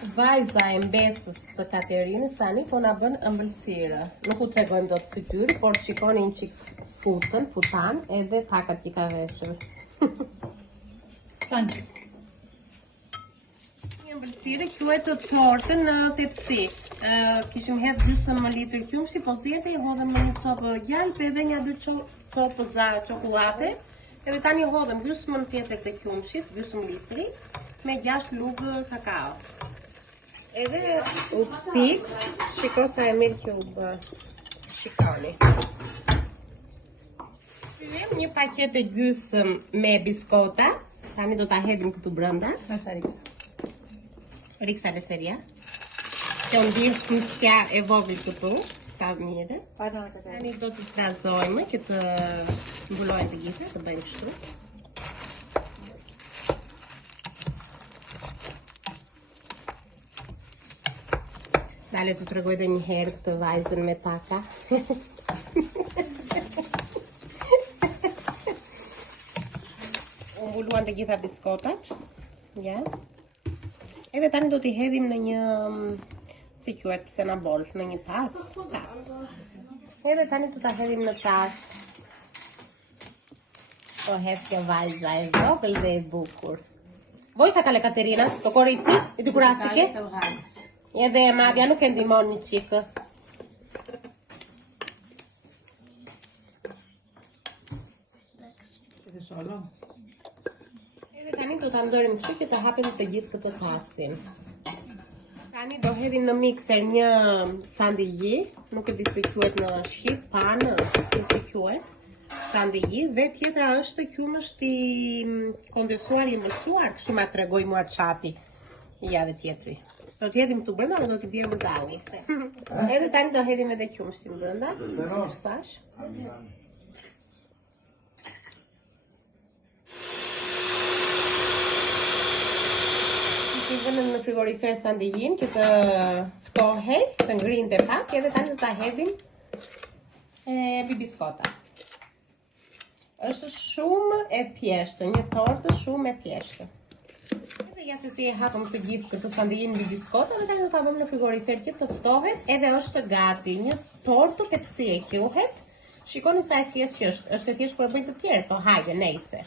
Vajza e mbesës të Katerinës tani po na bën ëmbëlsirë. Nuk u tregojmë dot fytyrë, por shikoni një çik futan edhe takat që ka veshur. Tani. Një ëmbëlsirë quhet tortë në tepsi. Kishim hedh gjysmë litër qumshi, po zgjedhej hodhëm në një copë gjalp edhe një 2 copë za çokollate. Edhe tani hodhëm gjysmën tjetër të qumshit, gjysmë litri, me 6 lugë kakao. Edhe u piks, shiko sa e mirë që u bë, shikoni. Fillem një paketë e gjysmë me biskota, tani do ta hedhim këtu brenda. Asa Riksa. Riksa Leferia. Që ndihmë sja e vogël këtu, sa mirë. Tani do të trazojmë që të mbulojnë të gjitha, të bëjmë kështu. Dale të tregoj edhe një herë këtë vajzën me taka. U mbuluan të gjitha biskotat. Ja. Edhe tani do t'i hedhim në një, si quhet, pse na bol, në një tas. Edhe tani do ta hedhim në tas. Po hedh kjo vajza e vogël dhe e bukur. Vojta kale Katerina, të korici, i dy kurastike? Edhe Madja nuk e ndihmon një çik. Edhe tani do ta ndërim kështu që të hapim të gjithë këtë tasin. Tani do hedhim në mikser një sandigi, nuk e di si quhet në shqip, panë, si quhet, sandigi, dhe tjetra është qumësht i kondensuar i mësuar, kështu ma tregoi mua çati. Ja dhe tjetri. Do të hedhim këtu brenda dhe do t'i bjerë vërdalli. Edhe tani do hedhim edhe qumshtin brenda, si thash. I vënëm në frigorifer sandigjin që të ftohej, të ngrinte pak, edhe tani do ta hedhim mbi biskota. Është shumë e thjeshtë, një tortë shumë e thjeshtë. Edhe ja se si e hapëm të gjithë këtë sandigjin mbi biskota dhe tani do ta vëmë në frigorifer që të ftohet, edhe është gati. Një tortë tepsi e quhet. Shikoni sa e thjeshtë që është. Është e thjeshtë kur e bëjnë të tjerë, po hajde, nejse.